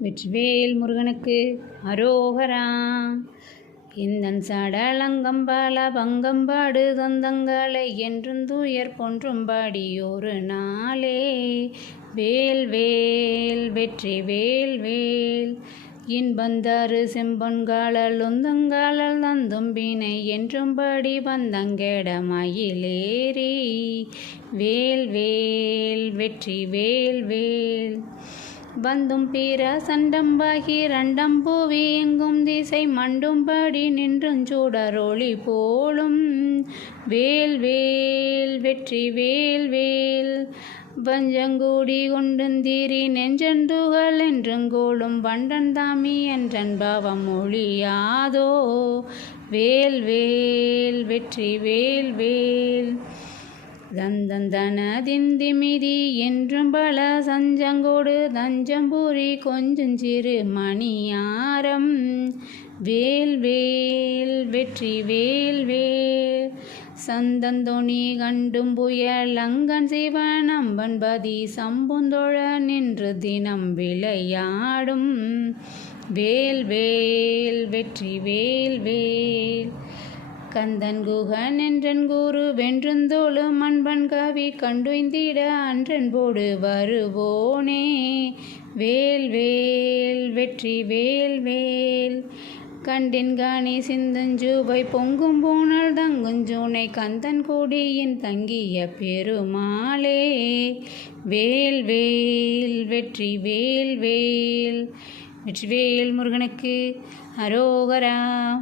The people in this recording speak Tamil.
வெற்றிவேல் முருகனுக்கு அரோகரா. இந்தன் சடலங்கம் பல பங்கம்பாடு தந்தங்களை என்றும் துயர் பொன்றும்பாடி ஒரு நாளே வேல் வேல் வெற்றி வேல் வேல் இன்பந்தரு செம்பொன்காலல் உந்தங்காலல் தந்தும்பினை என்றும்படி வந்தங்கெட மயிலேறி வேல் வேல் வெற்றி வேல் வேல் வந்தும் பிற சண்டம்பாகி ரண்டம் பூவி எங்கும் திசை மண்டும்படி நின்றும் சூடரொளி போலும் வேல் வேல் வெற்றி வேல் வேல் வஞ்சங்கூடி கொண்டுந்திரி நெஞ்சந்துகள் என்றுங்கோளும் வண்டன் தாமி என்றன் பாவம் ஒழியாதோ வேல் வேல் வெற்றி வேல் வேல் தந்தந்தனதிந்திமிதி என்றும் பல சஞ்சங்கோடு தஞ்சம்பூரி கொஞ்சம் சிறு மணியாரம் வேல் வேல் வெற்றி வேல் வேல் சந்தந்தோணி கண்டும் புயல் அங்கன் சிவன் அம்பன்பதி சம்புந்தொழ நின்று தினம் விளையாடும் வேல் வேல் வெற்றி வேல் வேல் கந்தன் குகன் என்றன் குரு வென்றுந்தோளு மண்பன் கவி கண்டுய்ந்திட அன்றன்போடு வருவோனே வேல் வேல் வெற்றி வேல் வேல் கண்டின் காணி சிந்தஞ்சூவை பொங்கும் பூனல் தங்குஞ்சூனை கந்தன் கொடியின் தங்கிய பெருமாளே வேல் வேல் வெற்றி வேல் வேல் வெற்றிவேல் முருகனுக்கு அரோகரா.